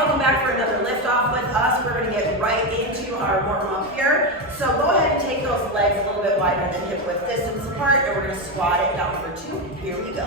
welcome back for another lift off with us. We're going to get right into our warm up here. So go ahead and take those legs a little bit wider than hip width distance apart, and we're going to squat it down for 2. Here we go.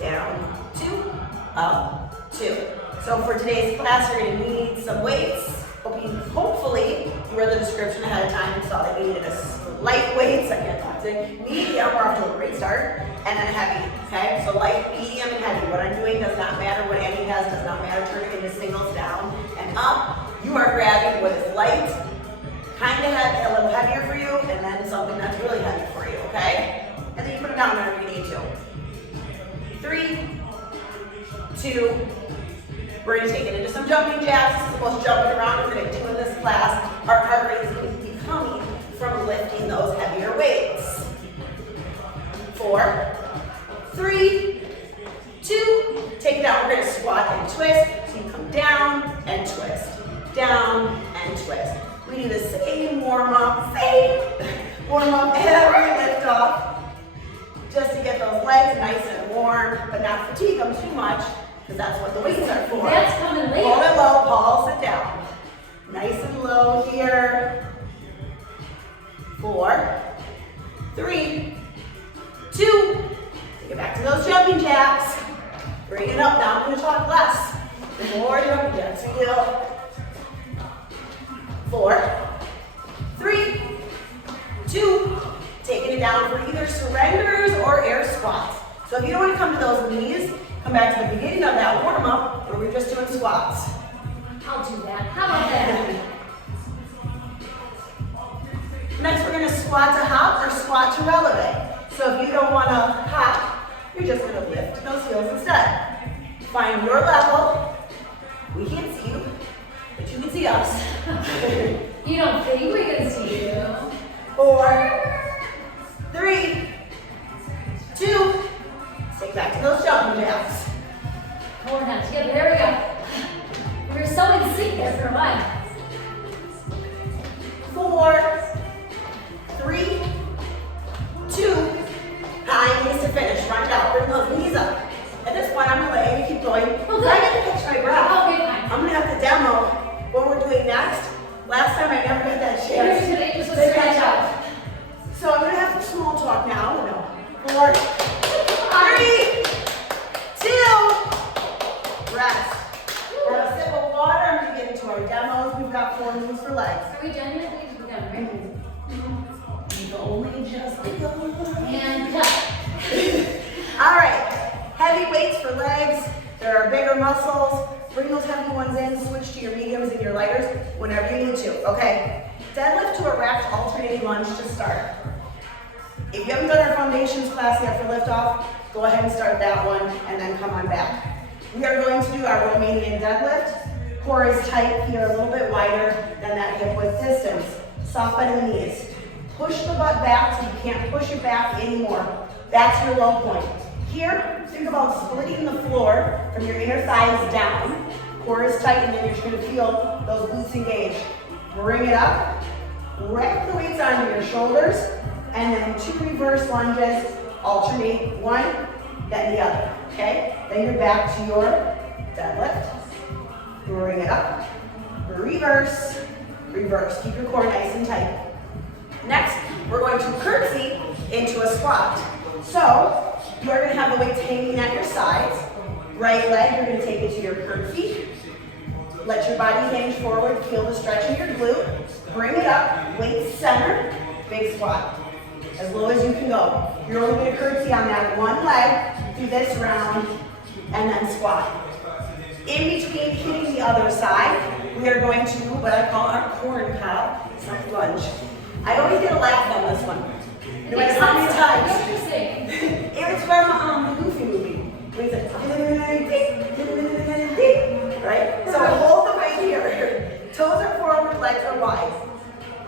Down, 2, up, 2. So for today's class, you're going to need some weights. Hopefully, you read the description ahead of time and saw that we needed a light weights. I can't talk today. Medium, we're off to a great start. And then heavy, okay? So light, medium, and heavy. What I'm doing does not matter. What Andy has does not matter. Turn it into singles down and up. You are grabbing what is light, kind of heavy, a little heavier for you, and then something that's really heavy for you, okay? And then you put it down whenever you need to. 3, 2, we're going to take it into some jumping jacks. This is the most jumping around we're going to do in this class. Our heart rate is going to be coming from lifting those heavier weights. 4, 3, 2, take it down. We're going to squat and twist. So you come down and twist, down and twist. We do the same warm up every lift off, just to get those legs nice and warm, but not fatigue them too much, because that's what the weights are for. That's coming later. Hold it low, Paul, sit down. Nice and low here. 4, 3, 2, take it back to those jumping jacks. Bring it up now. I'm going to talk less. More jumping jacks. Heel. 4, 3, 2, taking it down for either surrenders or air squats. So if you don't want to come to those knees, come back to the beginning of that warm up where we're just doing squats. I'll do that. How about that? Next, we're going to squat to hop or squat to releve. So if you don't want to hop, you're just going to lift those heels instead. Find your level. We can't see you, but you can see us. You don't think we can see you? 4, 3, 2, take back to those jumping jacks. Hold on together. There we go. We were so in sync there for a while. 4, 3, 2, high knees to finish. Run it out. Bring those knees up. At this point, I'm going to let Amy keep going. Oh, I get to catch my breath. Okay, fine. I'm going to have to demo what we're doing next. Last time, I never got that chance to catch up. So I'm going to have some small talk now. 4, 3, 2, rest. Grab a sip of water. I'm going to get into our demos. We've got 4 moves for legs. Are we done yet? We need to be done, right? We've only just begun. And cut. All right, heavy weights for legs. There are bigger muscles. Bring those heavy ones in, switch to your mediums and your lighters whenever you need to, okay? Deadlift to a racked alternating lunge to start. If you haven't done our foundations class yet for lift off, go ahead and start that one and then come on back. We are going to do our Romanian deadlift. Core is tight here, a little bit wider than that hip width distance. Soft bend in the knees. Push the butt back so you can't push it back anymore. That's your low point. Here, think about splitting the floor from your inner thighs down. Core is tight, and then you're just going to feel those glutes engage. Bring it up. Wrap the weights onto your shoulders, and then 2 reverse lunges. Alternate one, then the other. Okay? Then you're back to your deadlift. Bring it up. Reverse. Reverse. Keep your core nice and tight. Next, we're going to curtsy into a squat. So, you're going to have the weights hanging at your sides. Right leg, you're going to take it to your curtsy. Let your body hinge forward, feel the stretch in your glute. Bring it up, weight center, big squat. As low as you can go. You're only going to curtsy on that one leg, do this round, and then squat. In between hitting the other side, we are going to do what I call our corn cow lunge. I always get a laugh on this one. No matter how many times. It's from the Goofy movie. When he's like, right? So hold the weight here. Toes are forward, legs are wide.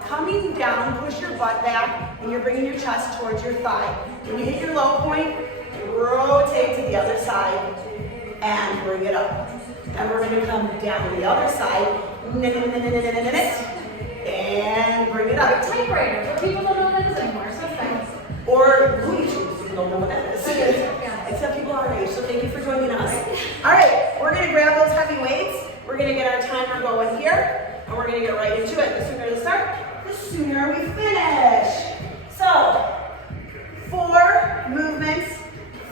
Coming down, push your butt back, and you're bringing your chest towards your thigh. When you hit your low point, rotate to the other side and bring it up. And we're going to come down the other side. And bring it up. Typewriter. But people don't know what that is anymore, so it's fine. Or Looney Tunes, people don't know what that is. Except people our age, so thank you for joining us. All right, we're going to grab those heavy weights. We're We're gonna get our timer going here, and we're gonna get right into it. The sooner the start, the sooner we finish. So, 4 movements,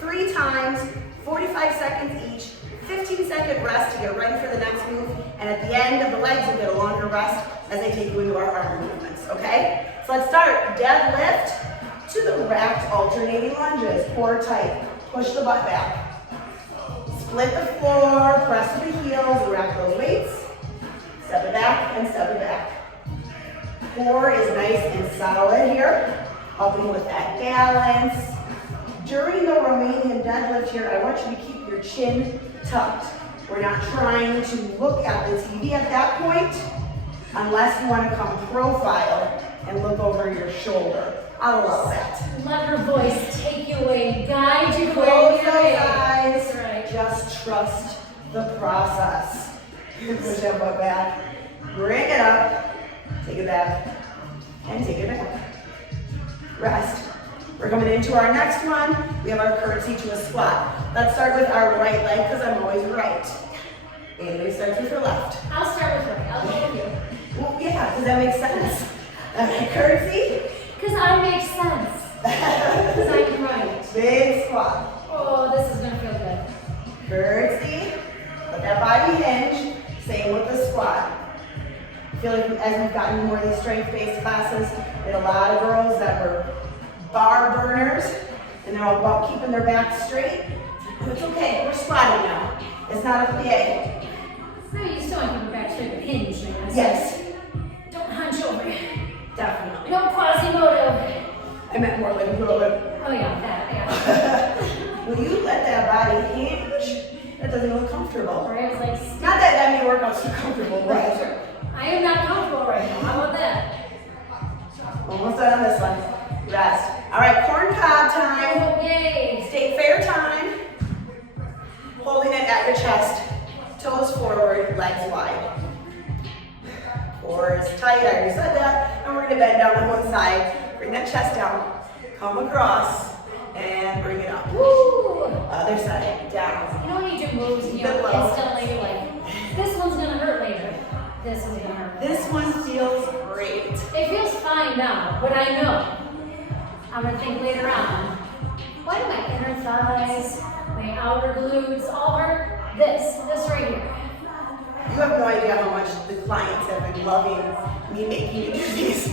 3 times, 45 seconds each, 15-second rest to get ready for the next move, and at the end of the legs, you'll get a longer rest as they take you into our harder movements, okay? So let's start. Deadlift to the racked alternating lunges. Core tight. Push the butt back. Split the floor, press to the heels, rack those weights. Step it back and step it back. Core is nice and solid here, helping with that balance. During the Romanian deadlift here, I want you to keep your chin tucked. We're not trying to look at the TV at that point, unless you want to come profile and look over your shoulder. I love that. Let her voice take you away, guide you Close away. those eyes. Right. Just trust the process. Push that butt back. Bring it up. Take it back. And take it back. Rest. We're coming into our next one. We have our curtsy to a squat. Let's start with our right leg because I'm always right. Anybody starts with your left. I'll start with her. I'll go with you. Well, yeah, because that makes sense. Okay, curtsy. Because I make sense. Because I'm right. Big squat. Oh, this is going to feel good. Curtsy. Let that body hinge. Same with the squat. I feel like as we've gotten more of these strength-based classes, we had a lot of girls that were bar burners, and they're all about keeping their back straight. It's okay, we're squatting now. It's not a PA. No, you still want to keep your back straight, but hinge, man. Yes. Don't hunch over. Definitely. No Quasimodo. I meant more like rolling. Oh yeah, that, yeah. Will you let that body hinge? That doesn't look comfortable. Right, it's like, Not that many workouts are comfortable, but I am not comfortable right now. How about that? almost done on this one. Rest. All right, corn cob time. Oh, yay. State fair time. Holding it at your chest. Toes forward, legs wide. Core is tight, I already said that. And we're gonna bend down on one side. Bring that chest down. Come across. And bring it up. Woo! Other side, down. You know when you do moves and you Bit low. instantly you're like, this one's gonna hurt later. This is gonna hurt. This one feels great. It feels fine now, but I know. I'm gonna think later on, why do my inner thighs, my outer glutes all hurt? This right here. You have no idea how much the clients have been loving me making you do these.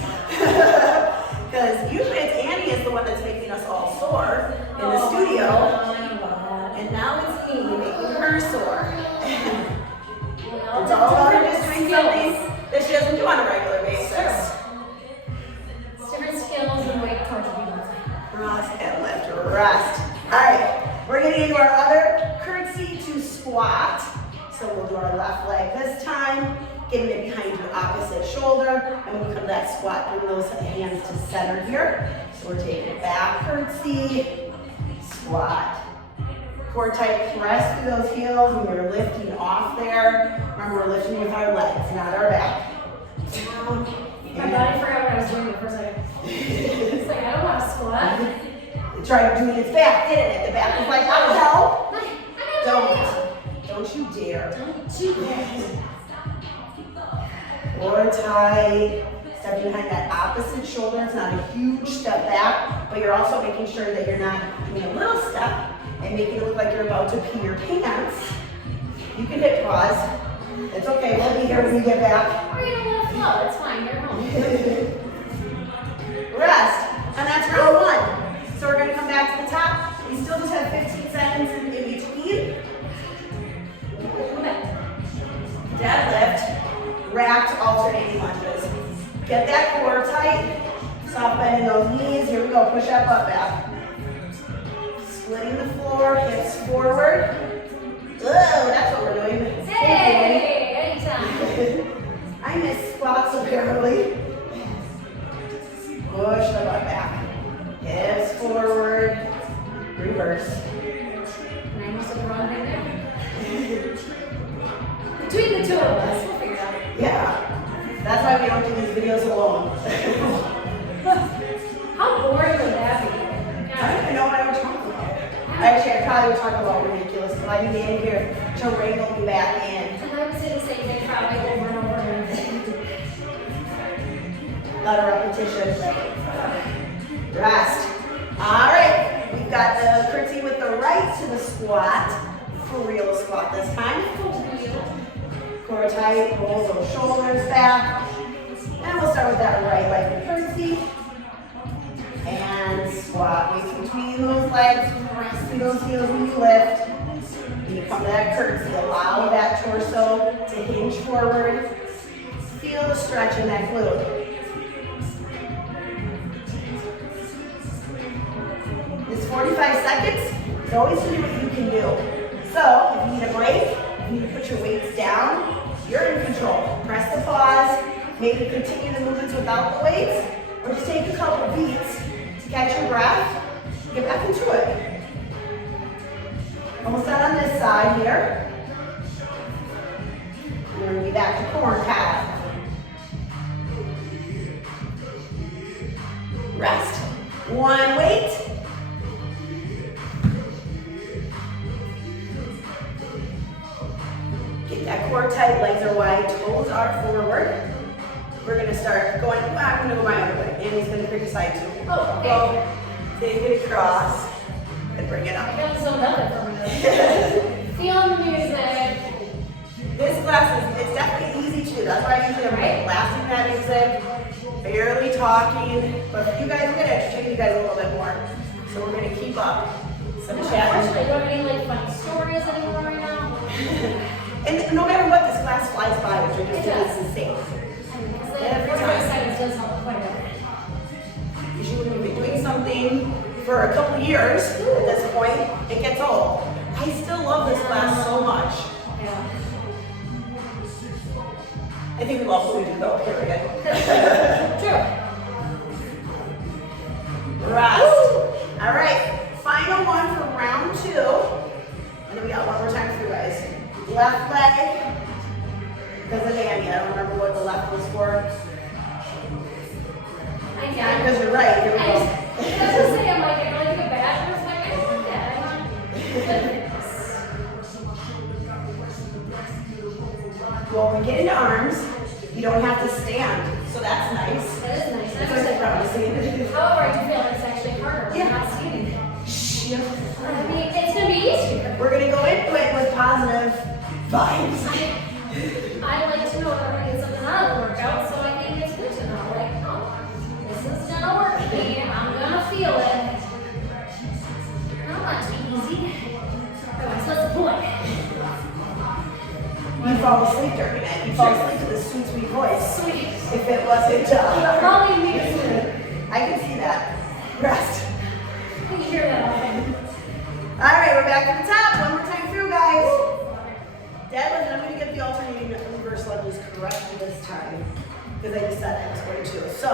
Because usually it's Annie is the one that's making us all sore in the studio. I know about that. And now it's me making her sore. Well, It's all about her different just doing skills. something that she doesn't do on a regular basis. Sure. It's different skills and weight torture people. Rest and lift, rest. All right, we're getting into our other curtsy to squat. So we'll do our left leg this time, getting it behind your opposite shoulder. And when we come to that squat, bring those hands to center here. So we're taking it back, curtsy, squat. Core tight, press through those heels when you're lifting off there. Remember, we're lifting with our legs, not our back. Down. My body forgot what I was doing there for a second. It's like, I don't want to squat. It tried doing its back, didn't it? The back was like, I'll help. I got Don't you dare. Don't you dare. Core tight. Step behind that opposite shoulder. It's not a huge step back, but you're also making sure that you're not doing a little step and making it look like you're about to pee your pants. You can hit pause. It's okay, we'll be here when you get back. Or you don't let it flow. It's fine. You're home. Rest. And that's round 1. So we're going to come back to the top. We still just have 15 seconds in between. Deadlift, racked alternating lunges. Get that core tight. Soft bend in those knees. Here we go. Push that butt back. Splitting the floor, hips forward. Oh, that's what we're doing. Hey, anytime. I miss squats apparently. Push the butt back. Hips forward. Reverse. And I almost did the wrong thing there. Between the two of us, we'll figure it out. Yeah. That's why we don't do these videos alone. How boring would that be? I don't even know what I would talk about. Actually, I probably would talk about ridiculous if I need Annie here to wrangle me back in. And I would say the same thing. lot of repetition. Rest. All right, we've got the curtsy with the right to the squat. For real squat this time. Core tight, roll those shoulders back. And we'll start with that right leg curtsy. And squat. Weights between those legs, pressing those heels when you lift. When you come to that curtsy, allow that torso to hinge forward. Feel the stretch in that glute. This 45 seconds is always to do what you can do. So, if you need a break, if you need to put your weights down, you're in control. Press the pause, maybe continue the movements without the weights, or just take a couple beats to catch your breath, get back into it. Almost done on this side here. We're going to be back to corn calf. Rest. One weight. Get that core tight, legs are wide, toes are forward. We're going to start going, I'm going to go my other way. Annie's going to pick a side too. Oh, okay. Go, take it across, and bring it up. I got so nothing for me. Feeling the music. This class it's definitely easy to do. That's why I usually am blasting that music, barely talking. But for you guys, I'm going to entertain you guys a little bit more. So we're going to keep up some chat. Unfortunately, don't have any like funny stories anymore right now. And no matter what, this class flies by, which are just insane. Every 45 seconds does help quite a bit. Usually when you've been doing something for a couple years at this point, it gets old. I still love this class so much. Yeah. I think we love what we do though, period. True. Rest. All right, final one for round 2. And then we got one more time for you guys. Left leg. Because of Annie, I don't remember what the left was for. I Yeah, know. because you're right. Here we I go. was just say, I'm like, I really get bad. I was like, I don't want that. I want Well, when we get into arms, you don't have to stand. So that's nice. That is nice. That's That's what I'm promising. however, I do feel it's actually harder. Yeah. We're not skating. Shh. I mean, it's going to be easier. We're going to go into it with positive vibes. I like to know that we're going to get something out of the workout, so I think it's good to know. Like, oh, this is going to work for me. I'm going to feel it. I don't want it to be easy. Otherwise, what's the point? You fall asleep during it. You fall asleep to the sweet, sweet voice. Sweet. If it wasn't Probably me. I can see that. Rest. You hear that often. All right, we're back to the top. One more time through, guys. Deadlift, I'm going to get the alternating reverse lunges correct this time. Because I just said I was going to. So,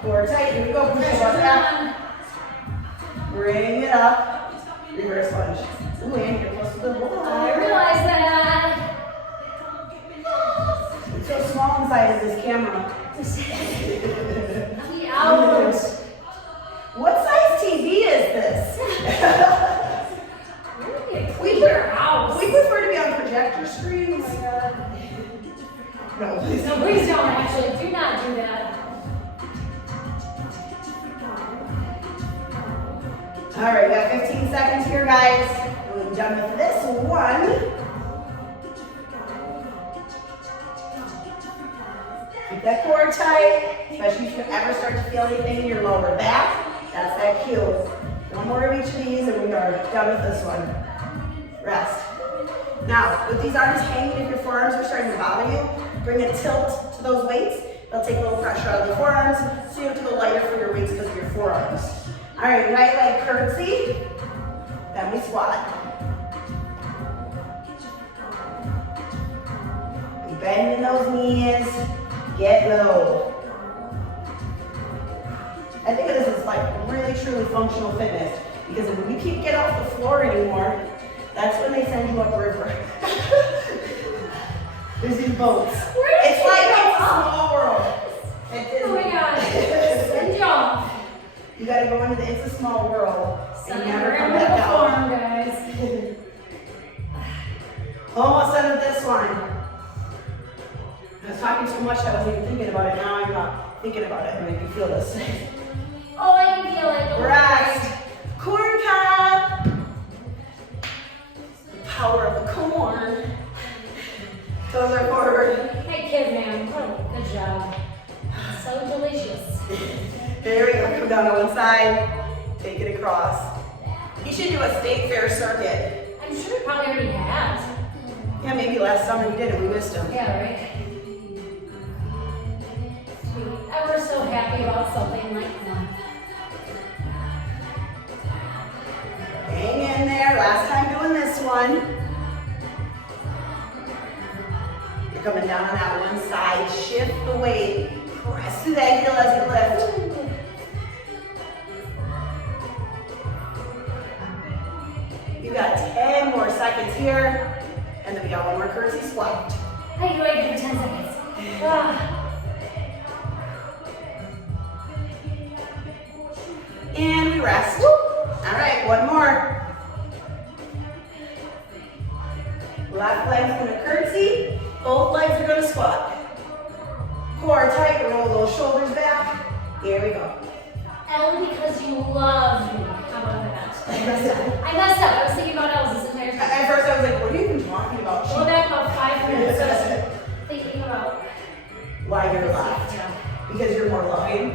core tight. Here we go. Push it back. Bring it up. Reverse lunge. Ooh, and you're close to the wall. I realize that. It's so small inside of this camera. The hours. What size TV is this? We prefer to be on projector screens. Oh my god. No, please. No, please don't actually. Do not do that. All right, we got 15 seconds here, guys. We're done with this one. Keep that core tight, especially if you ever start to feel anything in your lower back. That's that cue. One more of each of these and we are done with this one. Rest. Now, with these arms hanging, if your forearms are starting to bother you, bring a tilt to those weights. They'll take a little pressure out of the forearms, so you have to go lighter for your weights because of your forearms. All right, right leg curtsy, then we squat. We bend in those knees, get low. I think of this as like really truly functional fitness because when you can't get off the floor anymore, that's when they send you upriver. There's these boats. It's like it's a small world. Oh my god. Send you off. You gotta go into the It's a Small World and never come Remember back the out. form, guys. Almost done with this one. talking so much I wasn't even thinking about it. Now I'm not thinking about it. I can feel this. Oh, I can feel it. Rest. Corn cup. Power of the corn. Toes are forward. Hey, kid, man. Oh, good job. So delicious. There we go. Come down to one side. Take it across. You should do a state fair circuit. I'm sure he probably already has. Yeah, maybe last summer you did it. We missed him. Yeah, right. Sweet. Ever so happy about something like that. Hang in there. Last time doing this one. You're coming down on that one side. Shift the weight. Press through that heel as you lift. You got 10 more seconds here. And then we got one more curtsy squat. Hey, you wait for 10 seconds. Ah. And we rest. Woo. All right, one more. Left leg's gonna curtsy. Both legs are gonna squat. Core tight, roll those shoulders back. Here we go. L because you love me. How about that? I messed up. I was thinking about L's this entire time. At first I was like, what are you even talking about? Go back about 5 minutes. I was thinking about Why you're left. Yeah. Because you're more loving.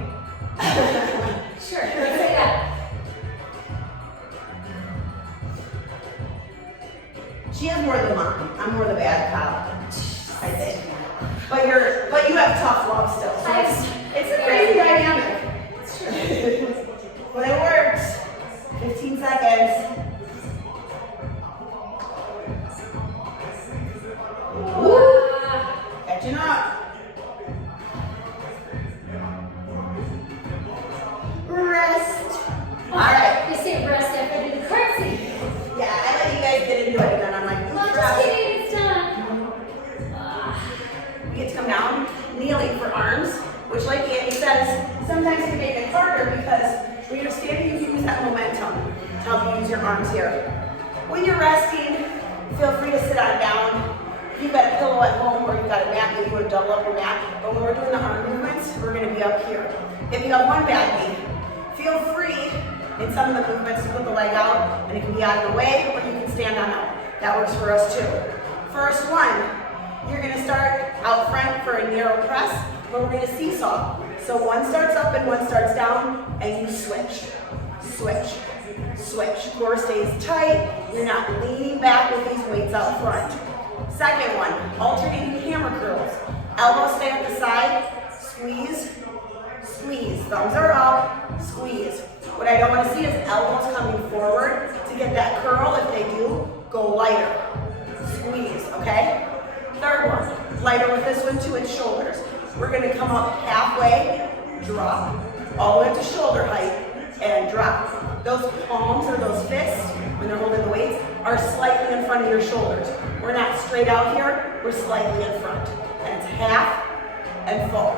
Sure, let's say that. She has more the mom. I'm more the bad cop, I think. But you have tough love still. So it's a crazy dynamic. It's true. But it works. 15 seconds. Woo. Catching up. Rest. All right. They say rest after I do the curtsy. Yeah, I let you guys get into it, and then I'm like, No, just rest. kidding, it's done. We get to come down, kneeling for arms, which like Andy says, sometimes can make it harder because when you're standing, you can use that momentum to help you use your arms here. When you're resting, feel free to sit on down. If you've got a pillow at home or you've got a mat, maybe you want to double up your mat. But when we're doing the arm movements, we're going to be up here. If you have one bad knee, feel free in some of the movements to put the leg out, and it can be out of the way, or you can stand on out. That works for us too. First one, you're going to start out front for a narrow press, but we're going to seesaw. So one starts up and one starts down, and you switch, switch, switch. Core stays tight. You're not leaning back with these weights out front. Second one, alternating hammer curls. Elbows stay at the side, squeeze, squeeze. Thumbs are up, squeeze. What I don't want to see is elbows coming forward to get that curl. If they do, go lighter. Squeeze, okay? Third one, lighter with this one too, and shoulders. We're going to come up halfway, drop, all the way to shoulder height, and drop. Those palms or those fists, when they're holding the weights, are slightly in front of your shoulders. We're not straight out here, we're slightly in front. And it's half and full.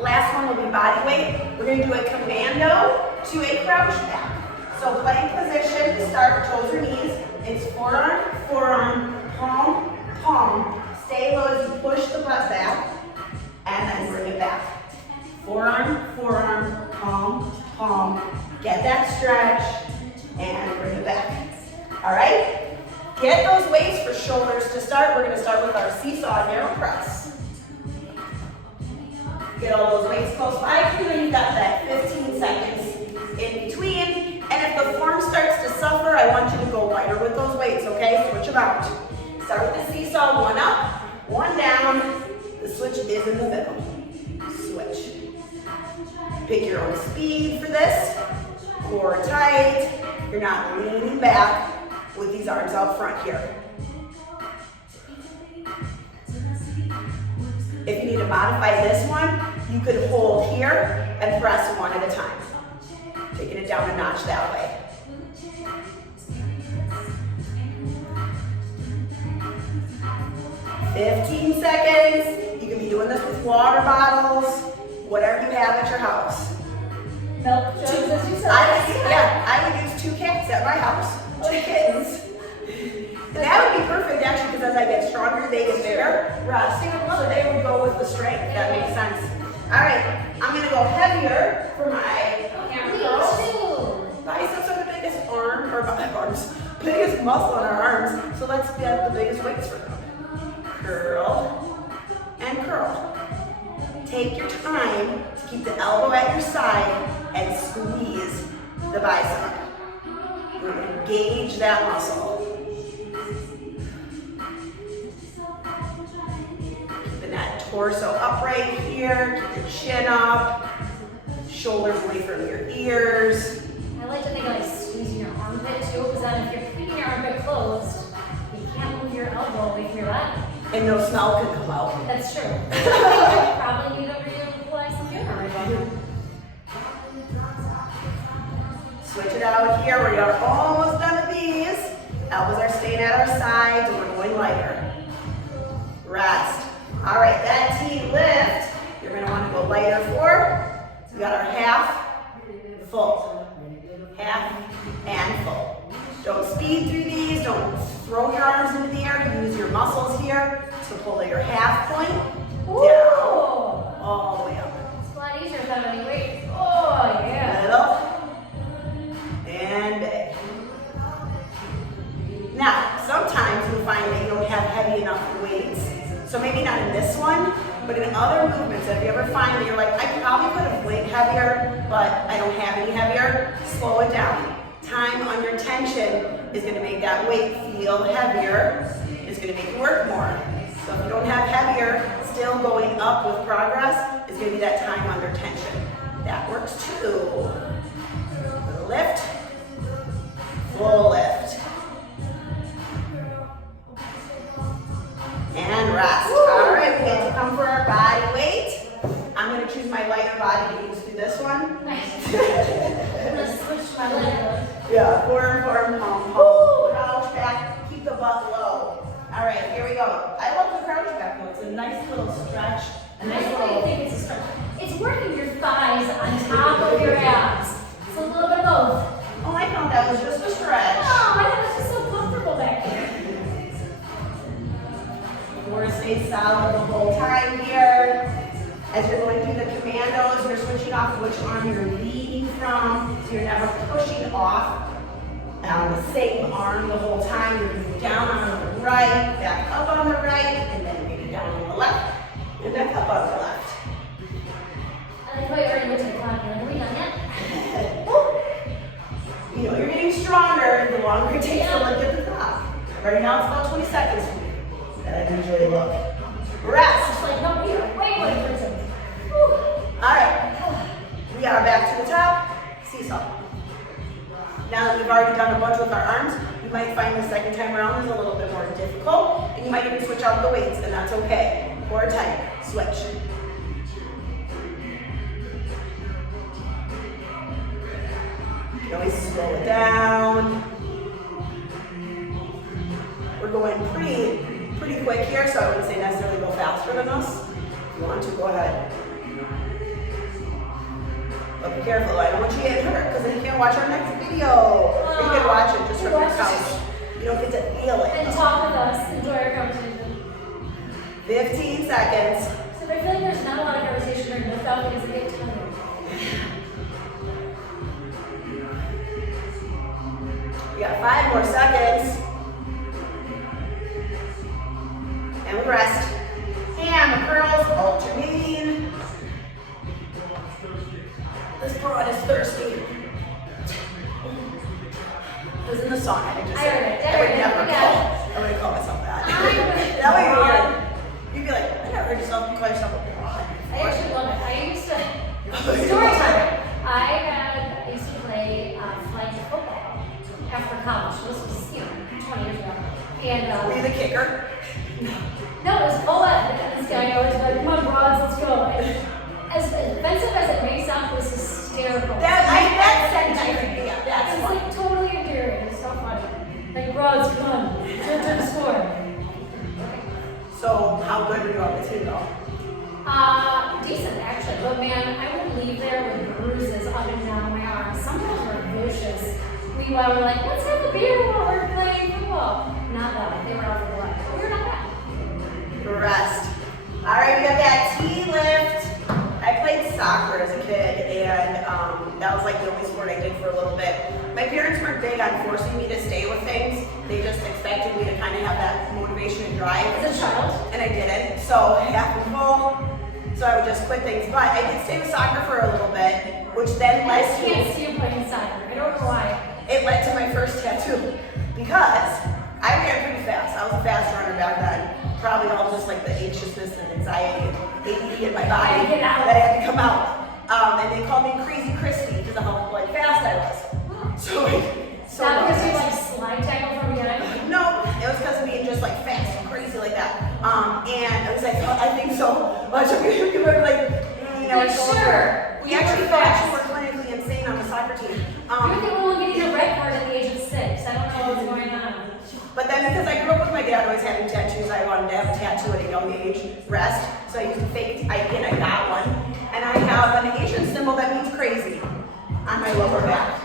Last one will be body weight. We're going to do a commando to a crouch back. So plank position to start, toes or knees. It's forearm, forearm, palm, palm. Stay low as you push the butt back, and then bring it back. Forearm, forearm, palm, palm. Get that stretch, and bring it back. All right? Get those weights for shoulders to start. We're going to start with our seesaw narrow press. Get all those weights close by to you, and you've got that 15 seconds in between. And if the form starts to suffer, I want you to go lighter with those weights, okay? Switch them out. Start with the seesaw, one up, one down. The switch is in the middle. Switch. Pick your own speed for this. Core tight. You're not leaning back with these arms out front here. If you need to modify this one, you could hold here and press one at a time. Taking it down a notch that way. "15 seconds. You can be doing this with water bottles, whatever you have at your house. Milk jugs, as you said. I would use 2 cats at my house, 2 kittens. That would be perfect actually, because as I get stronger, they get bigger. Rest. So they would go with the strength. That makes sense. All right, I'm gonna go heavier for my hammer curls. Biceps are the biggest arm, or arms, biggest muscle in our arms. So let's get the biggest weights for them. Curl and curl. Take your time to keep the elbow at your side and squeeze the bicep. We're going to engage that muscle. Keeping that torso upright here. Keep your chin up. Shoulders away from your ears. I like to think of like squeezing your armpit too, because then if you're keeping your armpit closed, you can't move your elbow away from your body. And no smell can come out. That's true. You probably need to reapply some deodorant. Switch it out here. We are almost done with these. Elbows are staying at our sides and we're going lighter. Rest. All right, that T lift, you're gonna wanna go lighter for. We got our half, full. Half and full. Don't speed through these. Don't throw your arms into the air. Use your muscles here to pull your half point down, all the way up. It's a lot easier without any weight. Oh, yeah. Little and big. Now, sometimes you find that you don't have heavy enough weights. So maybe not in this one, but in other movements, if you ever find that you're like, I probably could have weighed heavier, but I don't have any heavier, slow it down. Time under tension is going to make that weight feel heavier. It's going to make you work more. So if you don't have heavier, still going up with progress is going to be that time under tension. That works too. Lift, full lift. And rest. All right, we get to come for our body weight. I'm going to choose my lighter body to use through this one. Nice. I'm going to switch my leg. Yeah, form, palm. Crouch back, keep the butt low. All right, here we go. I love the crouch back though. It's a nice little stretch. A nice little. I think it's a stretch. It's working your thighs on top of your abs. It's a little bit of both. Oh, I thought that was just a stretch. Oh, I thought it was just so comfortable back there. You want to stay solid the whole time here. As you're going through the commandos, you're switching off which arm you're leading from, so you're never pushing off on the same arm the whole time. You're moving down on the right, back up on the right, and then maybe down on the left, and back up on the left. I like how you already looked at the clock. Are we done yet? You know, you're getting stronger the longer it takes to look at the clock. Right now it's about 20 seconds that I usually look. Rest. It's like, no, you're way more person. All right, we are back to the top, seesaw. Now that we've already done a bunch with our arms, you might find the second time around is a little bit more difficult, and you might even switch out the weights, and that's okay. Core tight, switch. You can always slow it down. We're going pretty quick here, so I wouldn't say necessarily go faster than us. If you want to, go ahead. But be careful, I don't want you getting hurt, because then you can't watch our next video. Or you can watch it just from your couch. You don't get to feel it. And talk with us, enjoy our conversation. 15 seconds. So I feel like there's not a lot of conversation during workout because it gets tired. We got 5 more seconds. And we rest. Hammer curls, alternating. This broad is thirsty. It was in the song. I would never call myself that. That way you'd be like, I never heard yourself call yourself a broad. I actually love it. I used to, story time. I used to play flag football after college. This was, 20 years ago. And were you the kicker? no, it was co-ed. This guy always like, come on, broads, let's go. As offensive as it may sound, it was hysterical. That's endearing. Yeah, that's it's like totally endearing. It's so funny. Like, broads, come on. It's your turn to score. So, how good were you on the team though? Decent actually, but man, I would leave there with bruises up and down my arms. Some of them were vicious. we were like, let's have a beer while we're playing football. Not that. They were out for blood. But we were not bad. Rest. All right, we got that T lift. I played soccer as a kid, and that was like the only sport I did for a little bit. My parents weren't big on forcing me to stay with things. They just expected me to kind of have that motivation and drive. As a child. And I didn't. So half and full. So I would just quit things. But I did stay with soccer for a little bit, which then I led just can't see you playing soccer. I don't know why. it led to my first tattoo. Because I ran pretty fast. I was a fast runner back then. Probably all just like the anxiousness and anxiety and ADD in my body that had to come out. And they called me Crazy Christy because of how like fast I was. So Not because you like slide tackle from behind? no, it was because of being just like fast and crazy like that. And I was like, oh, I think so much of you were like, sure. We actually thought you were clinically insane on the soccer team. You're the only one getting a red card at the age of 6. I don't know what's going on. But then because I grew up with my dad always having tattoos, I wanted to have a tattoo at a young age, rest. So I used a fake ID and I got one. And I have an Asian symbol that means crazy on my lower back.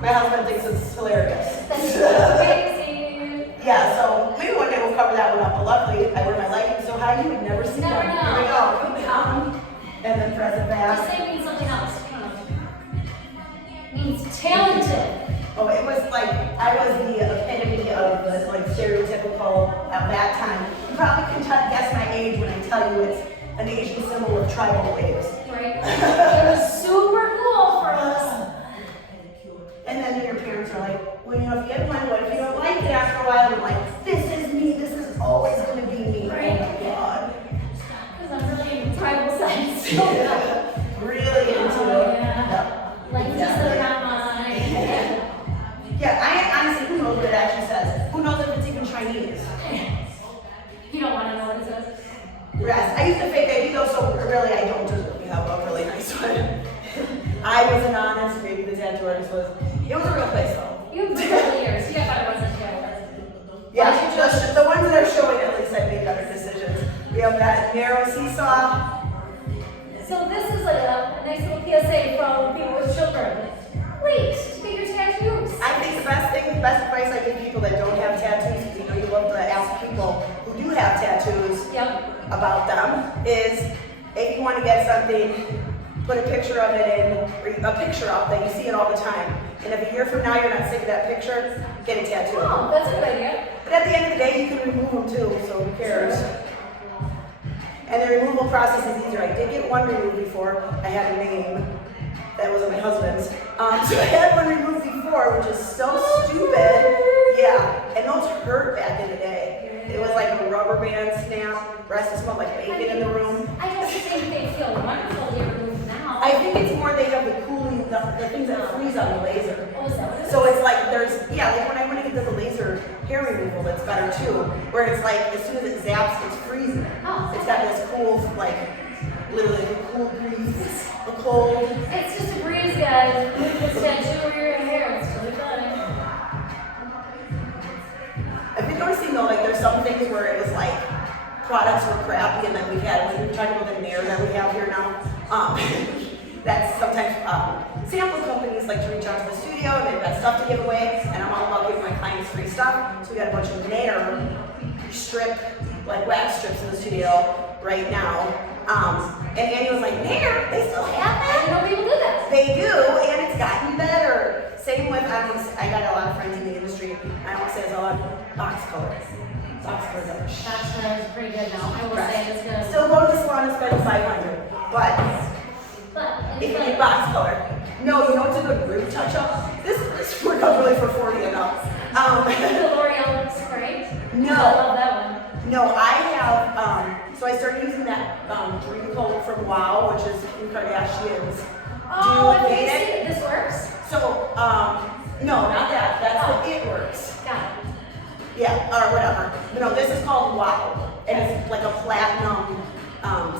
My husband thinks it's hilarious. That's crazy. Yeah, so maybe one day we'll cover that one up. But luckily, I wear my leggings so high you would never see Never them. know. Here we go. Come down. And then press it Just back. say it means something else. It means talented. Oh, it was like, I was the epitome of the like stereotypical of that time. You probably can guess my age when I tell you it's an Asian symbol with tribal waves. Right? It was super cool for us. And then your parents are like, well, you know, if you have one, what if you don't like it after a while? I'm like, this is me, this is always gonna be me. Right. Oh my God. Because I'm really into tribal science. Really into it. Yeah. Like, just the not mine. Yeah, I honestly, who knows what it actually says? Who knows if it's even Chinese? You don't want to know what it says. Rest. I used to fake ID though, so really I don't deserve to have a really nice one. I wasn't honest, maybe the tattoo artist was. It was a real place though. You have good years. You thought it wasn't good. Yeah, the ones that are showing at least I made better decisions. We have that narrow seesaw. So this is like a nice little PSA from people with children. Please, get your tattoos. I think the best advice I give people that don't have tattoos, because you know you love to ask people who do have tattoos about them, is if you want to get something, put a picture of it in, or a picture up that you see it all the time. And if a year from now you're not sick of that picture, get a tattoo. Oh, that's a good idea. But at the end of the day, you can remove them too, so who cares? And the removal process is easier. I did get one removed before. I had a name that wasn't my husband's. So I had one removed before, which is so stupid. Yeah, and those hurt back in the day. It was like a rubber band snap. Rest smelled like bacon in the room. I just think they feel wonderful to get removed now. I think it's more they have the cooling, the things that freeze on the laser. Oh, is that what it is? So it's like there's, like when I went to get the laser hair removal, that's better too. Where it's like as soon as it zaps, it's freezing. Oh. It's got this cool, like literally the cool breeze, the cold. It's just a breeze, guys. It's tattoo over your hair. It's really funny. I've been noticing though, like there's some things where it was like products were crappy, and then we had, like we were talking about the Nair that we have here now. That's sometimes sample companies like to reach out to the studio and they've got stuff to give away, and I'm all about giving my clients free stuff. So we got a bunch of Nair strip, like wax strips in the studio right now. And Annie was like, Nair, they still have that? I know people do that. They do, and it's gotten better. Same with, I got a lot of friends in the industry. I don't want to say it's a lot, box colors. Box colors are That's pretty good now. I will say it's good. Still go to the salon and spend $500, but if you need box color. No, you know what's a good root touch-up? This worked out really for 40 and up. The L'Oreal spray? No. I love that one. No, I have, so I started using that Dream Coat from Wow, which is Kim Kardashian's. Oh, Dude okay, made it. this works? So, no, not that. That's the It Works. Got it. Yeah, or whatever. But no, this is called Wow. And it's like a platinum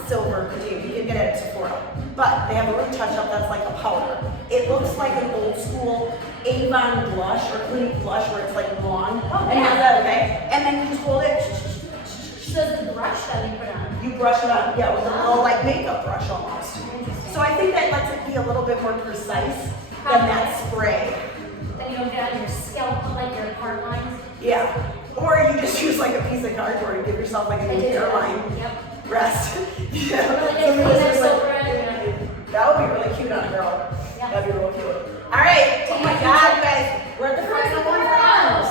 silver container. You can get it at Sephora. But they have a root touch-up that's like a powder. It looks like an old school Avon blush or Clinique blush where it's like long. Oh, and yeah. have that, okay? And then you just hold it. So the brush that you put on. You brush it on, yeah, with a little like makeup brush almost. So I think that lets it be a little bit more precise than that spray. Then you don't get on your scalp, like your part lines. Yeah. Or you just use like a piece of cardboard and give yourself like a new hairline. Yep. Rest. Yeah. Or like Some of a this is like- Kleenex. that would be really cute on a girl. Yeah. That'd be real cute. All right. Oh my God, you guys. We're at the final one for hours.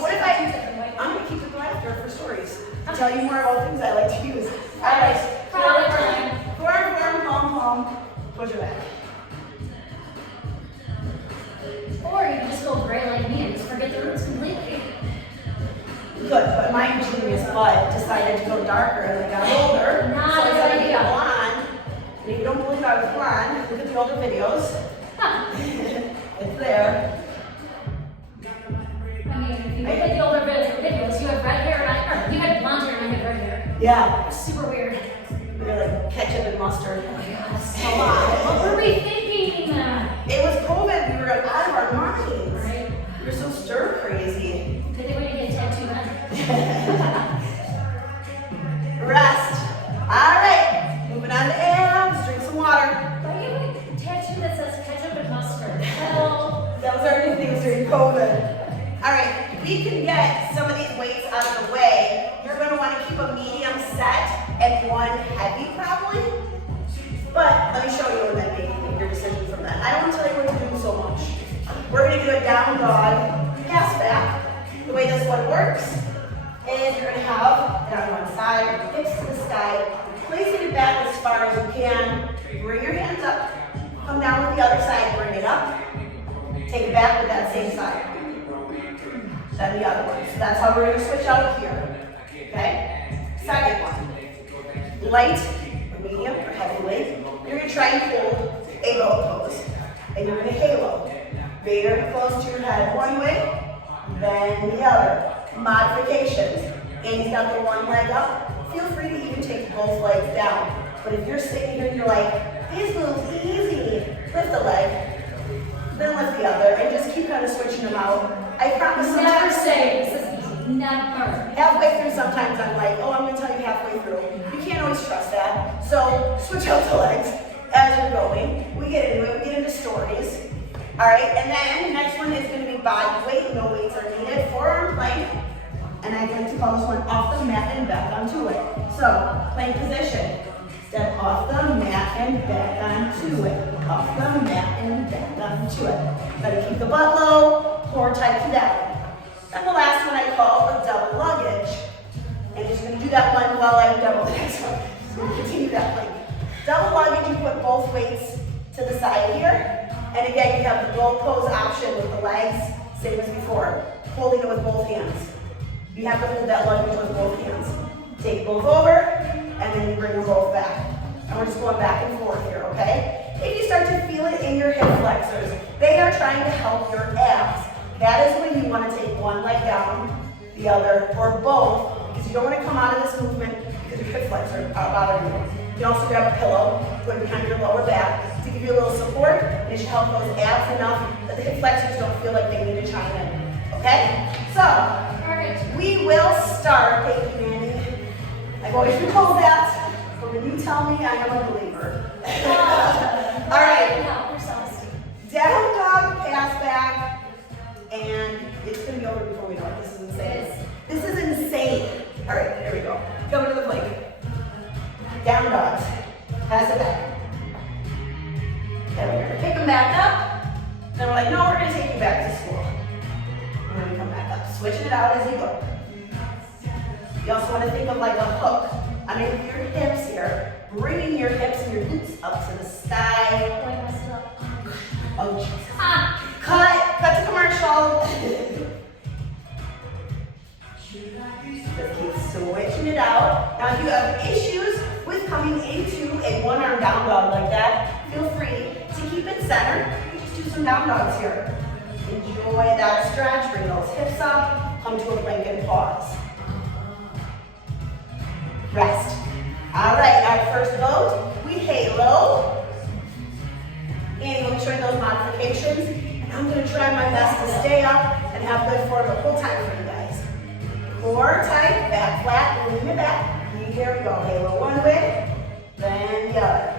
What if I'm gonna keep it for after for stories. To tell you more about things I like to use. All right. Probably time. Form, palm. Push it back. Or you can just go gray like me and just forget the roots completely. Good, but my genius butt decided to go darker as I got older. Not so I a good decided to idea. get blonde. And if you don't believe I was blonde, look at the older videos. Huh. It's there. I mean, if you look at the older videos, you have red hair and you had blonde hair and I had red hair. Yeah. It's super weird. They're like ketchup and mustard. Oh my God, so Come on. what were we thinking? It was COVID. We were out of our minds. Right? We were so stir crazy. Did they want to get tattooed on? Rest. All right. Moving on to abs. Drink some water. Why do you have a tattoo that says ketchup and mustard? Hell. That was our new things during COVID. All right. We can get some of these weights out of the way. You're going to want to keep a medium set and one heavy probably. But let me show you and then make your decision from that. I don't want to tell you what to do so much. We're going to do a down dog pass back. The way this one works is you're going to have it on one side, hips to the sky, placing it back as far as you can. Bring your hands up, come down with the other side, bring it up, take it back with that same side. Then the other one. So that's how we're going to switch out here. Okay? Second one. Light, or medium, or heavy weight. You're going to try and hold a boat pose. And you're going to halo. Very close to your head one way, then the other. Modifications. Andy's got the one leg up. Feel free to even take both legs down. But if you're sitting here and you're like, this move's easy, lift a leg, then lift the other, and just keep kind of switching them out. I promise Never sometimes say this is easy. Never. halfway through sometimes I'm like, oh, I'm going to tell you halfway through. You can't always trust that. So switch out the legs as you're going. We get into it. We get into stories. All right, and then the next one is going to be body weight. No weights are needed. Forearm plank. And I like to call this one off the mat and back onto it. So, plank position. Step off the mat and back onto it. Off the mat and back onto it. Try to keep the butt low, core tight to down. And the last one I call a double luggage. And just going to do that one while I double the next one. So we'll continue that plank. Double luggage, you put both weights to the side here. And again, you have the boat pose option with the legs, same as before. Holding it with both hands. You have to hold that luggage with both hands. Take both over, and then you bring them both back. And we're just going back and forth here, okay? If you start to feel it in your hip flexors, they are trying to help your abs. That is when you want to take one leg down, the other, or both, because you don't want to come out of this movement because your hip flexors are bothering you. You can also grab a pillow, put it behind your lower back to give you a little support, and it should help those abs enough that the hip flexors don't feel like they need to chime in. Okay? So, we will start. Thank you, Mandy. I've always been told that, but when you tell me, I am a believer. All right. Down dog, pass back, and it's going to be over before we know it. This is insane. This is insane. All right, here we go. Come to the plank. Down dogs. Pass it back. Then we're going to pick them back up. Then we're like, no, we're going to take you back to school. And then we come back up. Switching it out as you go. You also want to think of like a hook underneath your hips here. Bringing your hips and your glutes up to the sky. Oh, Jesus. Cut to commercial. Just keep switching it out. Now, if you have issues with coming into a one-arm down dog like that, feel free to keep it centered. Just do some down dogs here. Enjoy that stretch. Bring those hips up. Come to a plank and pause. Rest. All right, our first boat, we halo. And we'll be showing those modifications. And I'm going to try my best to stay up and have good form the whole time for you guys. Core tight, back flat, lean it back. Here we go. Halo one way, then the other.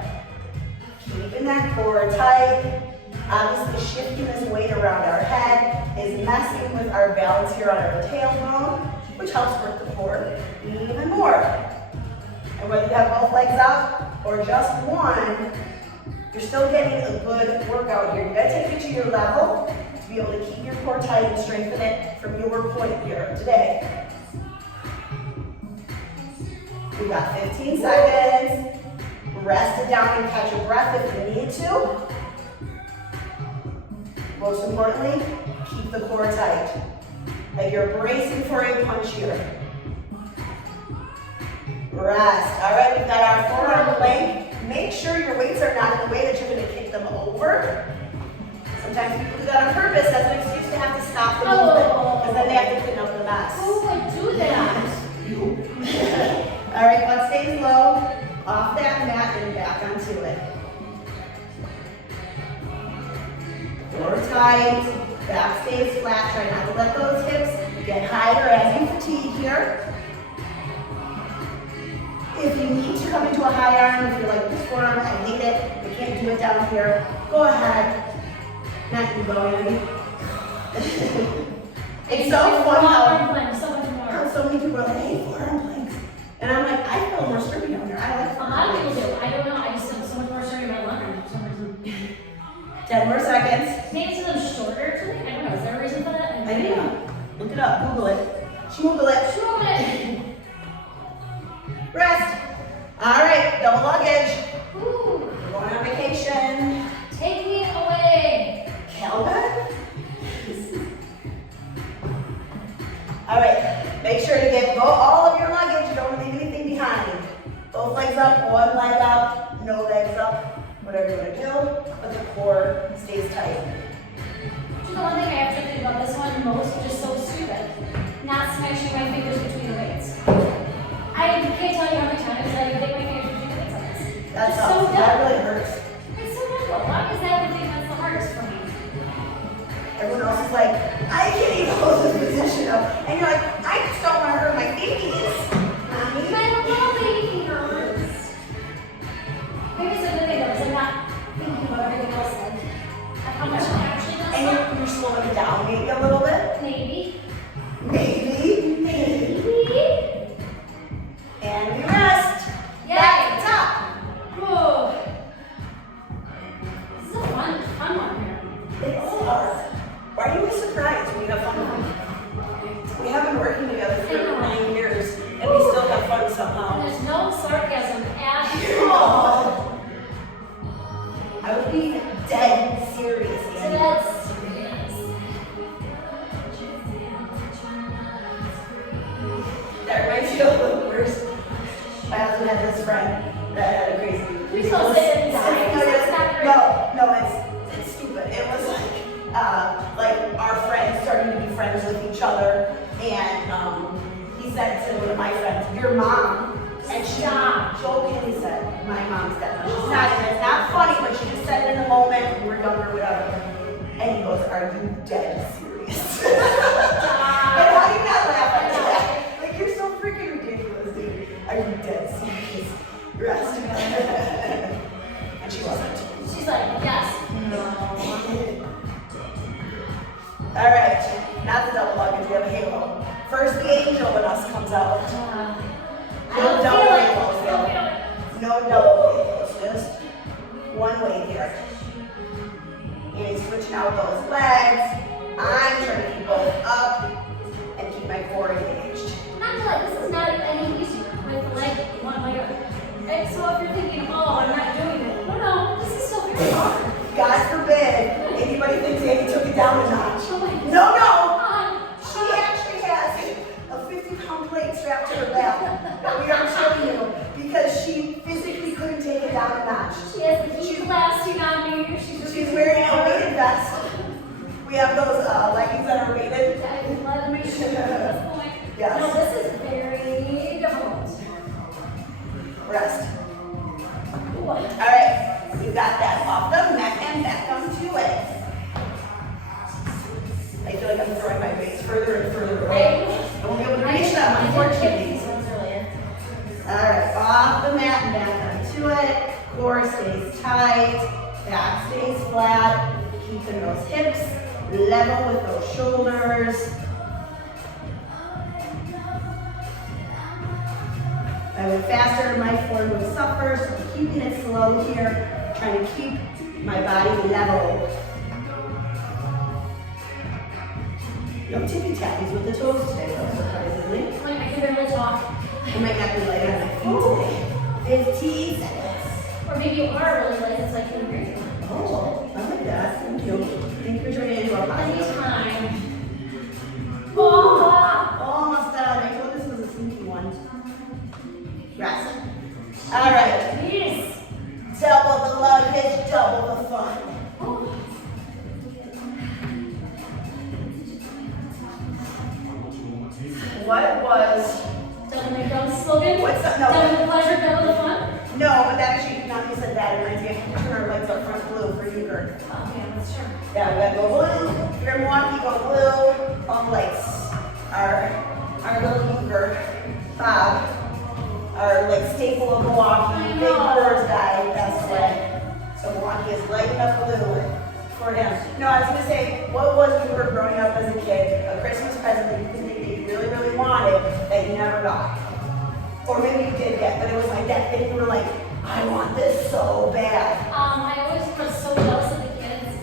Keeping that core tight. Obviously, shifting this weight around our head is messing with our balance here on our tailbone, which helps work the core even more. And whether you have both legs up or just one, you're still getting a good workout here. You gotta take it to your level to be able to keep your core tight and strengthen it from your point here today. We got 15 seconds. Rest it down and catch your breath if you need to. Most importantly, keep the core tight. Like you're bracing for a punch here. Rest. All right, we've got our forearm plank. Make sure your weights are not in the way that you're going to kick them over. Sometimes people do that on purpose as an excuse to have to stop the movement, because then they have to clean up the mess. Who would do that? All right, butt stays low, off that mat and back onto it. Core tight, back stays flat. Try not to let those hips get higher as you fatigue here. If you need to come into a high arm, if you're like this forearm, I hate it, you can't do it down here, go ahead. Not you going. It's so fun how so many people are like, hey, forearm planks. And I'm like, I feel more sturdy down here. I like A lot of people do. I don't know. I just have so much more sturdy in my lunge for some reason. 10 more seconds. Maybe it's them shorter or something. I don't know. Is there a reason for that? I don't know. Look it up. Google it. Schmoogle it. Schmoogle it. Rest. All right, double luggage. Ooh. We're going on vacation. Take me away. Kelvin? All right, make sure to get all of your luggage. Don't leave anything behind. Both legs up, one leg up, no legs up. Whatever you want to do, but the core stays tight. You know, one thing I have to think about this one most, which is so stupid, not smashing my fingers between the weights. I can't tell you how many times I hit my fingers between the weights on this. That's so awesome. That really hurts. It's so difficult. Why is that the thing that's the hardest for me? Everyone else is like, I can't even hold this position up. And you're like, I just don't want to hurt my fingers. Mommy. I don't know baby fingers. Maybe it's a good thing though, because I'm not thinking about everything else like how much it actually does. And you're slowing down maybe a little bit. Maybe. Maybe. Maybe. And we rest. Yay. Back to the top. Whoa. This is a fun one here. It's hard. Why are you always surprised when you have fun? We have been working together for 9 years, and we still have fun somehow. There's no sarcasm at all. I would be dead serious. So Andy. that's serious. That reminds me of the worst. My husband had this friend that had a crazy. You're supposed to say it it's not great. No, it's stupid. It was like our friends starting to be friends with each other, and he said to one of my friends, "Your mom," and she jokingly said, "My mom's dead." She's not. It's not funny, but she just said it in the moment. We were younger, whatever. And he goes, "Are you dead serious?" And how do you not laugh at that? Like, you're so freaking ridiculous, dude. Are you dead serious? Rest. And she wasn't. She's like, yes. No. All right, not the double luggage, we have a halo. First, the angel in us comes out. No double halos, no double halos, just one way here. And he's switching out those legs. I'm trying to keep both up and keep my core engaged. I feel like this is not any easier with the leg, one leg up. And so if you're thinking, oh, I'm not doing it. No, this is still very hard. God forbid anybody thinks Andy took it down a notch. No! She actually has a 50-pound plate strapped to her back that we are showing you because she physically couldn't take it down a notch. She has the heat blasting on me. She's wearing a weighted vest. We have those leggings that are weighted. I'm glad to make sure at this point. Yes. No, this is very difficult. Rest. Ooh. All right, you got that off the mat and back onto it. I feel like I'm throwing my weights further and further away. I won't be able to reach them, unfortunately. All right, off the mat and back onto it. Core stays tight, back stays flat. Keeping those hips level with those shoulders. I went faster, my form would suffer, so I'm keeping it slow here, trying to keep my body level. No tippy tappies with the toes today, though, surprisingly. I can barely talk. I might not be light on my feet today. 15 seconds. Or maybe you are really light, it's like you're very Oh, I like that. Thank you. Thank you for turning into a positive. Anytime. Oh! Almost done. I told this was a sneaky one. Rest. All right. Yes. Double the luggage, double the fun. What was? Double the McDonald's slogan? What's that? No. Double the pleasure, double the fun? No, but that actually, now you said that, it reminds me of her legs up front blue for euchre. Oh, yeah, that's true. Yeah, we gotta go blue. If you're in Milwaukee, go blue. All lights. Our little euchre Bob, our like staple of Milwaukee, big birds died, passed away. So Milwaukee is lighting up blue for him. No, I was gonna say, what was when you were growing up as a kid, a Christmas present that you really, really wanted that you never got? Or maybe you did get, but it was like that thing you were like, I want this so bad. I always was so jealous of the kids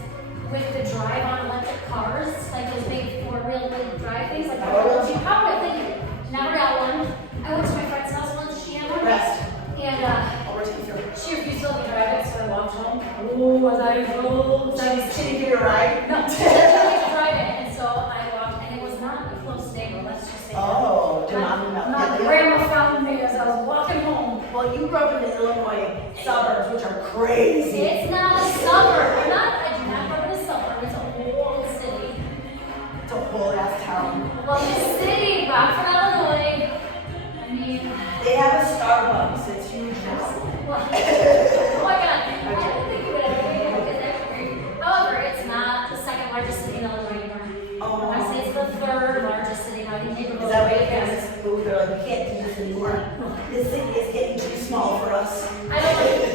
with the drive on electric cars, like those big four-wheel drive things. Like, how would I think? Never got one. I went to my friend's house once, she had one. Rest. And she refused to let me drive it, so I walked home. Oh, was I cold? She didn't give you a ride? No, she didn't let me drive it, and so I walked, and it was not a close neighbor, let's just say that. Oh, did My grandma found me as I was walking home. Well, you grew up in the Illinois suburbs, which are crazy. It's not a suburb. I do not grow up in a suburb. It's a whole city. It's a whole ass town. Well, the city, Rockford, Illinois. I mean, They have a Starbucks. It's huge now. well, oh my God. I didn't think you would ever be able to get that great. However, it's not the second largest city in Illinois anymore. Oh. I say it's the third largest city. I think neighborhood. Is that what your parents moved? They're like, we can't do this anymore. This city is getting too small for us. I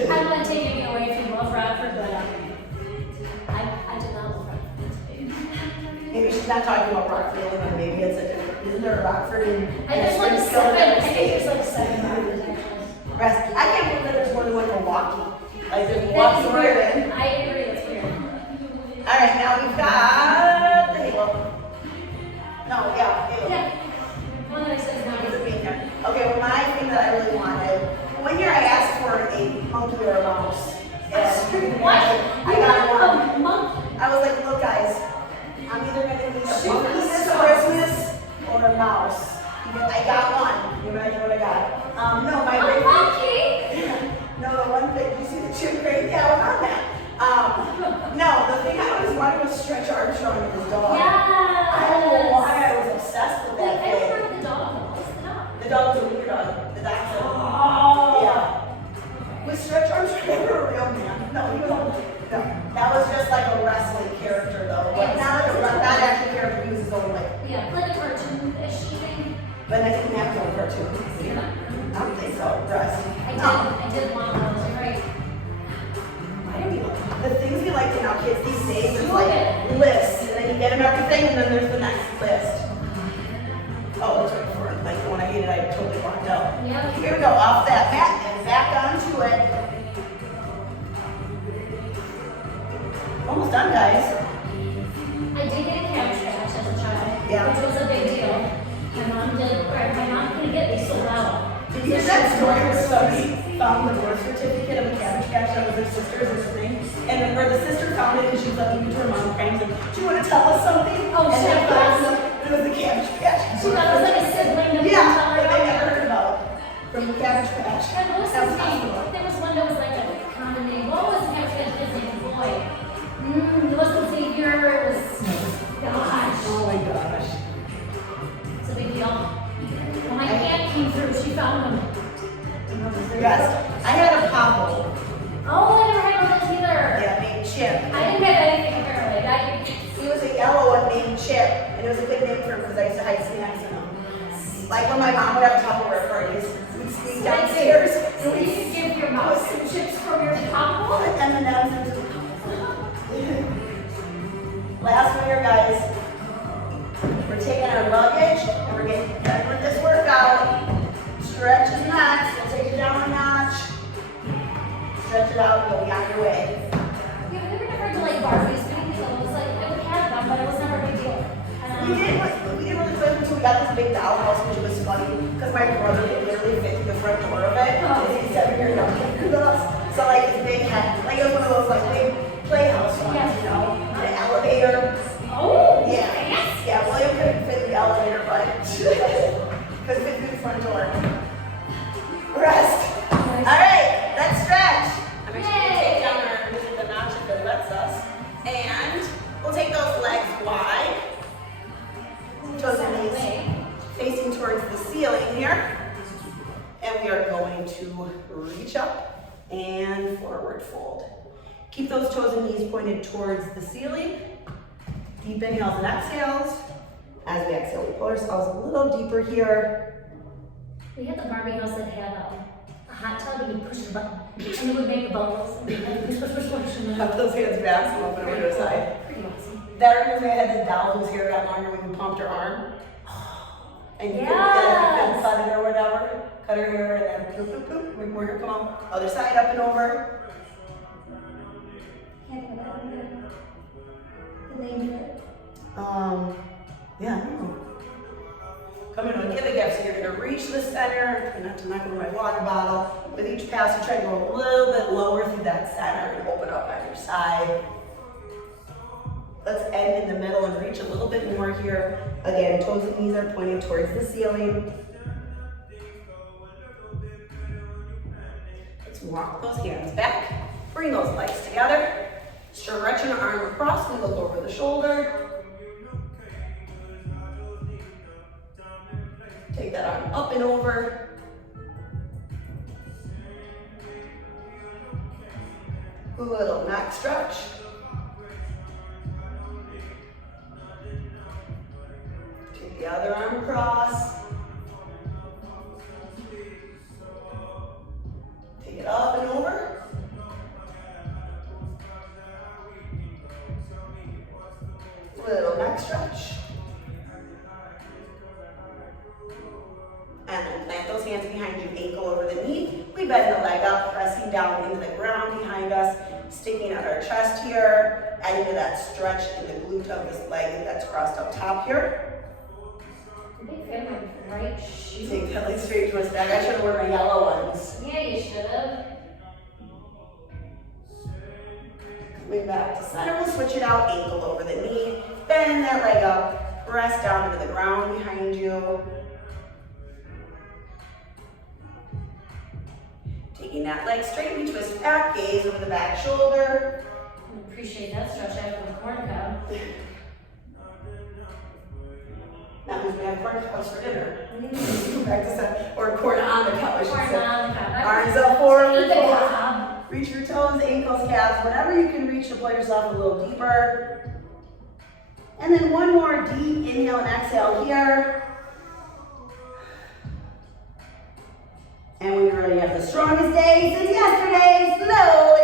don't want to take anything away from love Rockford, but I did not love Rockford. Maybe she's not talking about Rockford, Illinois. Maybe it's a different. Isn't there a Rockford in? There's like Springfield? seven. I think there's like seven Rockfords actually. Rest. I can't believe that there's more than one Milwaukee. Like there's That Milwaukee is where weird. I live. I agree, it's weird. All right, now we've got the halo. No, yeah, halo. Yeah. One that I said is not It's a easy. bean there. Okay, well, my thing that I really wanted, one year I asked for a monkey or a mouse. And What? I You got got one. a monkey? I was like, look guys, I'm either gonna need a monkey this Christmas or a mouse. I got one. You imagine what I got? No, my A great monkey? no, the one thing, you see the chip crate? Yeah, I want that. No, the thing I always wanted was Stretch Armstrong and his dog. Yes. I don't know why I was obsessed with Wait, that I thing. remember the dog. What's the dog? The dog was a weird dog. The dachshund. Oh. Yeah. Was Stretch Armstrong ever a real man? No, he was no. That was just like a wrestling character though. Like not like not actual character, he was his own like. Yeah, like a cartoon-ish thing. But I didn't have to own cartoon. I don't think so. Rest. I did want one of those, you're right. Why do we the things we like to now kids these days is Do like it. lists and then you get them everything and then there's the next list. Oh, that's right for like the one I hated, I totally walked out. Yeah. Here we go, off that mat and back onto it. Almost done, guys. I did get a cabbage patch as a child, Yeah. which was a big deal. My mom couldn't get me sold out. Did you hear that story where somebody found the birth certificate of a cabbage patch that was their sister's or something? And where the sister found it and she was like, you to her mom crying, like, do you want to tell us something? Oh, and shit, then yes. it was the cabbage patch. She thought it was like a sibling that Yeah, didn't tell her that they about never it. heard about from the cabbage patch. And what was That his was name? possible. There was one that was like a common name. What was the cabbage patch his name? Boy. It wasn't Xavier, it was, gosh. Oh my gosh. It's a big deal. When my aunt came through, she found them. Yes, I had a popple. Oh, I never had one of those either. Yeah, named Chip. I didn't have anything apparently. He was a yellow one named Chip, and it was a good name for him because I used to hide snacks in them. Like when my mom would have Tupperware parties, we'd sneak downstairs So and you we'd could give your mouse some chips from your popcorn? put M&Ms into out and you'll be on your way. Yeah, we were never into like Barbies. We was like, we had them, but it was never a big deal. We didn't really play until we got this big dollhouse, which was funny because my brother could literally fit through the front door of it. He's 7 years younger than us. So like this big had, like it was one of those like big playhouse ones, you know, the elevator. Oh, Yeah. yes. Yeah, William couldn't fit in the elevator, but could fit through the front door. Rest. All right, let's stretch. I'm actually going to take down our the notch if it lets us. And we'll take those legs wide. Toes and knees facing towards the ceiling here. And we are going to reach up and forward fold. Keep those toes and knees pointed towards the ceiling. Deep inhales and exhales. As we exhale, we pull ourselves a little deeper here. We had the Barbie house that had a hot tub and you push the button and it would make bubbles. And push. Have those hands back, so open over to the side. Pretty awesome. That reminds me, I had the doll whose hair got longer when you pumped her arm. And you couldn't cut it or whatever. Cut her hair and then poop, poop, poop. Make more hair come out. Other side, up and over. Yeah, I don't know. Come in with give a gift. So you're going to reach the center. Try not to knock over my water bottle. With each pass, you try to go a little bit lower through that center and open up on your side. Let's end in the middle and reach a little bit more here. Again, toes and knees are pointing towards the ceiling. Let's walk those hands back. Bring those legs together. Stretch an arm across. We look over the shoulder. Take that arm up and over. A little neck stretch. Take the other arm across. Take it up and over. Little neck stretch. And then plant those hands behind you, ankle over the knee. We bend the leg up, pressing down into the ground behind us, sticking out our chest here, adding to that stretch in the glute of this leg that's crossed up top here. Big fan of my right shoe. Take that leg straight twist back. I should have worn my yellow ones. Yeah, you should have. Coming back to center, we'll switch it out, ankle over the knee, bend that leg up, press down into the ground behind you. Taking that leg straight, we twist back, gaze over the back shoulder. I appreciate that stretch after the corn cob. That means we have corn cobs for dinner. Practice that, or corn on the cob, I should Corn say. on the cob. Arms up forward, Eat the forward. cob. Reach your toes, ankles, calves, whatever you can reach to pull yourself a little deeper. And then one more deep inhale and exhale here. And when you're ready, have the strongest day since yesterday, slowly